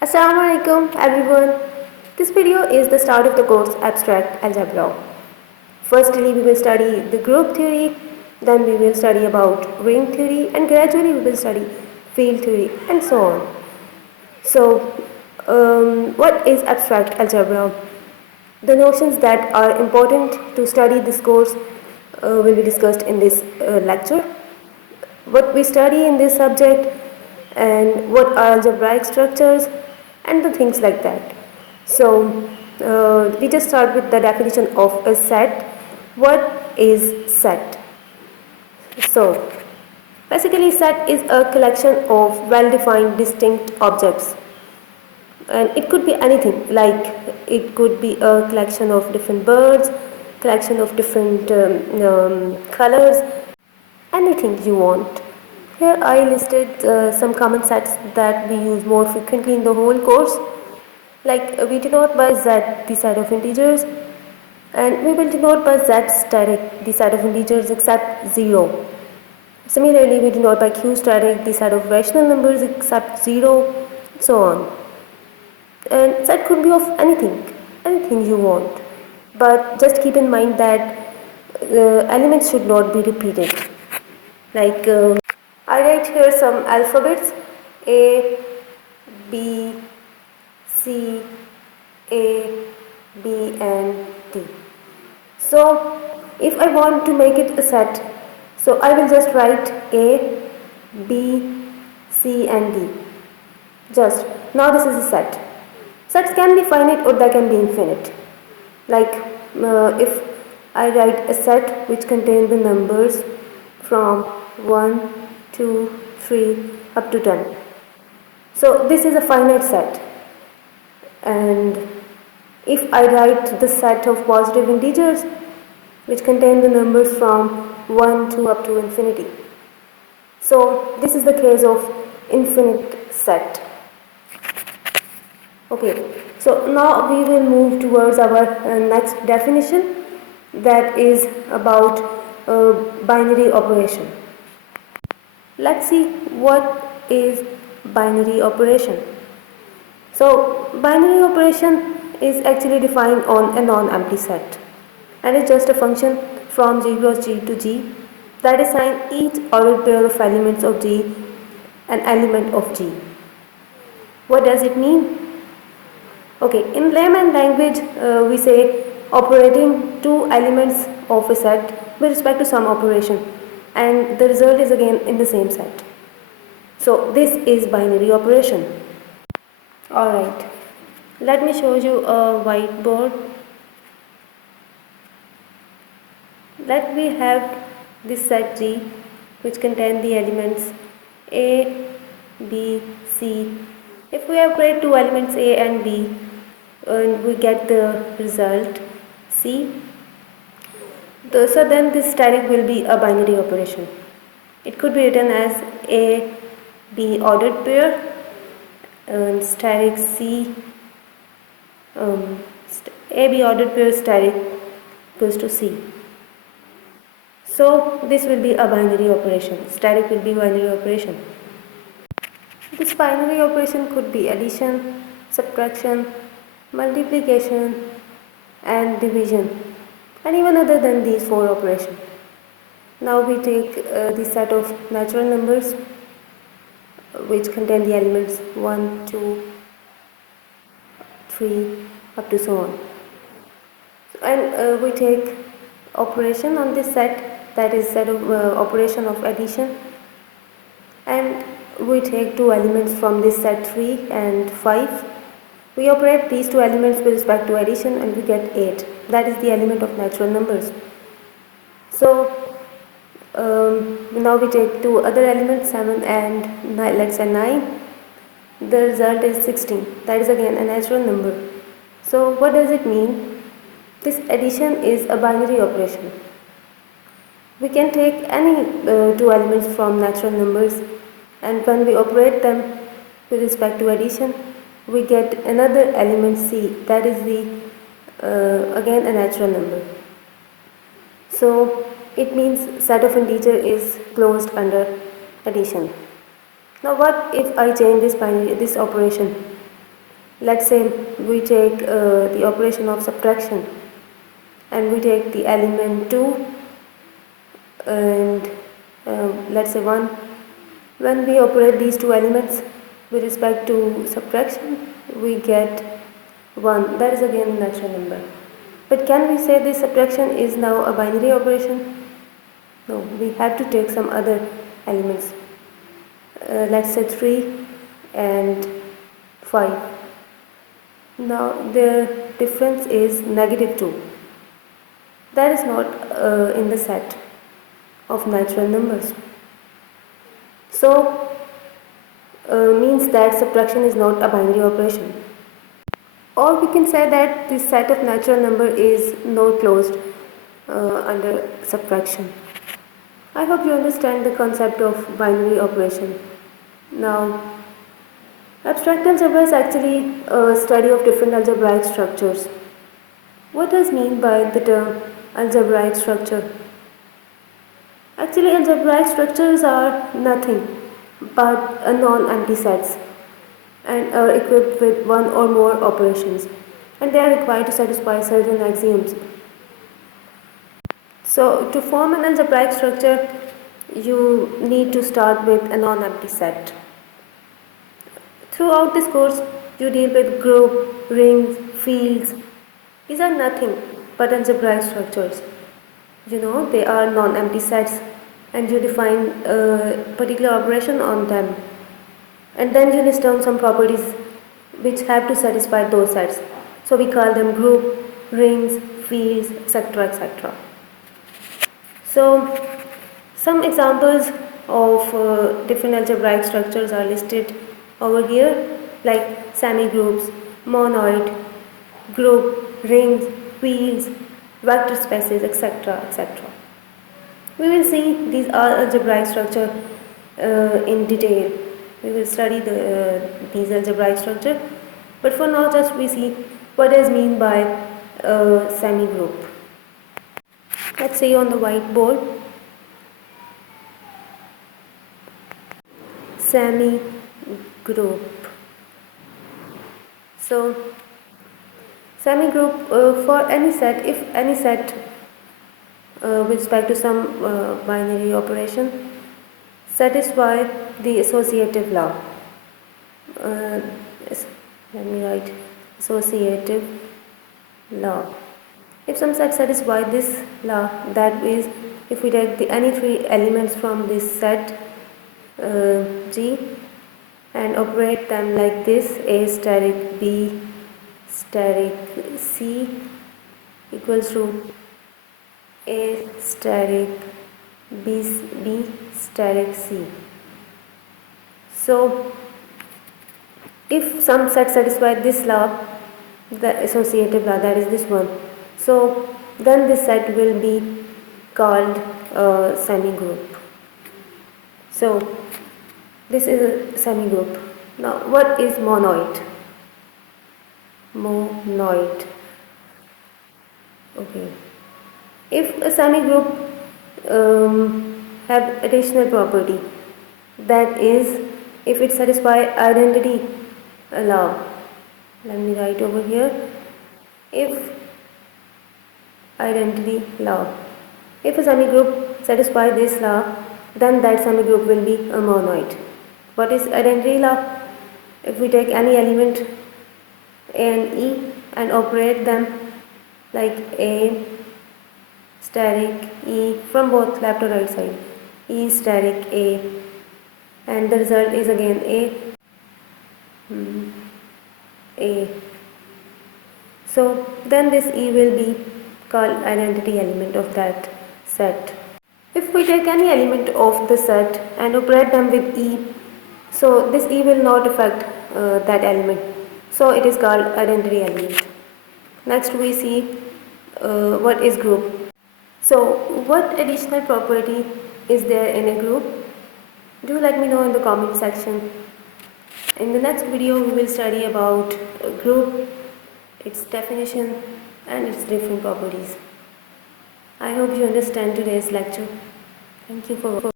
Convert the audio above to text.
Alaikum everyone. This video is the start of the course Abstract Algebra. Firstly, we will study the group theory, then we will study about ring theory, and gradually we will study field theory and so on. So, what is abstract algebra? The notions that are important to study this course will be discussed in this lecture. What we study in this subject and what are algebraic structures and the things like that. So we just start with the definition of a set. What is set? So basically set is a collection of well-defined distinct objects, and it could be anything, like it could be a collection of different birds, collection of different colors, anything you want. Here I listed some common sets that we use more frequently in the whole course. Like we denote by z the set of integers, and we will denote by z static the set of integers except 0. Similarly, we denote by q static the set of rational numbers except 0, so on. And set could be of anything you want, but just keep in mind that elements should not be repeated. Like I write here some alphabets: A, B, C, A, B and D. So if I want to make it a set, so I will just write A, B, C and D. Just now this is a set. Sets can be finite or they can be infinite. Like if I write a set which contains the numbers from 1, 2, 3 up to 10. So this is a finite set. And if I write the set of positive integers which contain the numbers from 1 to up to infinity. So this is the case of infinite set. Okay, so now we will move towards our next definition, that is about binary operation. Let's see what is binary operation. So binary operation is actually defined on a non-empty set, and it's just a function from g cross g to g that assign each ordered pair of elements of g an element of g. What does it mean? Okay, in layman language we say operating two elements of a set with respect to some operation, and the result is again in the same set. So this is binary operation. Alright, let me show you a whiteboard. Let me have this set G which contain the elements A, B, C. If we operate two elements A and B, and we get the result C, so then this static will be a binary operation. It could be written as A, B ordered pair and static C, A, B ordered pair static equals to C. So this will be a binary operation. Static will be binary operation. This binary operation could be addition, subtraction, multiplication and division, and even other than these four operations. Now we take the set of natural numbers which contain the elements 1, 2, 3 up to so on, and we take operation on this set, that is set of operation of addition, and we take two elements from this set 3 and 5. We operate these two elements with respect to addition and we get 8. That is the element of natural numbers. So now we take two other elements 7 and 9, let's say 9. The result is 16. That is again a natural number. So what does it mean? This addition is a binary operation. We can take any two elements from natural numbers, and when we operate them with respect to addition, we get another element C, that is the again a natural number. So it means set of integer is closed under addition. Now what if I change this operation? Let's say we take the operation of subtraction, and we take the element 2 and let's say 1. When we operate these two elements with respect to subtraction, we get 1. That is again a natural number. But can we say this subtraction is now a binary operation? No, we have to take some other elements. Let's say 3 and 5. Now their difference is -2. That is not in the set of natural numbers. So means that subtraction is not a binary operation. Or we can say that this set of natural number is not closed under subtraction. I hope you understand the concept of binary operation. Now, abstract algebra is actually a study of different algebraic structures. What does mean by the term algebraic structure? Actually, algebraic structures are nothing but a non-empty sets and are equipped with one or more operations, and they are required to satisfy certain axioms. So, to form an algebraic structure, you need to start with a non-empty set. Throughout this course, you deal with group, rings, fields. These are nothing but algebraic structures. You know, they are non-empty sets, and you define a particular operation on them. And then you list down some properties which have to satisfy those sets. So we call them group, rings, fields, etc. etc. So some examples of different algebraic structures are listed over here, like semi-groups, monoid, group, rings, fields, vector spaces, etc. etc. We will see these are algebraic structure in detail. We will study these algebraic structure, but for now just we see what is mean by semi-group. Let's say on the whiteboard, semi-group. So semi-group for any set, if any set with respect to some binary operation satisfy the associative law. Let me write associative law. If some set satisfy this law, that is, if we take any three elements from this set G and operate them like this: A steric B steric C equals to A steric B steric C. So if some set satisfy this law, the associative law, that is this one, so then this set will be called a semi-group. So this is a semi-group. Now what is monoid? Monoid. Okay. If a semi-group have additional property, that is, if it satisfy identity law. Let me write over here. If identity law. If a semi-group satisfy this law, then that semi-group will be a monoid. What is identity law? If we take any element A and E and operate them like A steric E from both left or right side, E steric A, and the result is again A. So then this E will be called identity element of that set. If we take any element of the set and operate them with E, so this E will not affect that element, so it is called identity element. Next we see what is group. So what additional property is there in a group? Do let me know in the comment section. In the next video we will study about a group, its definition and its different properties. I hope you understand today's lecture. Thank you for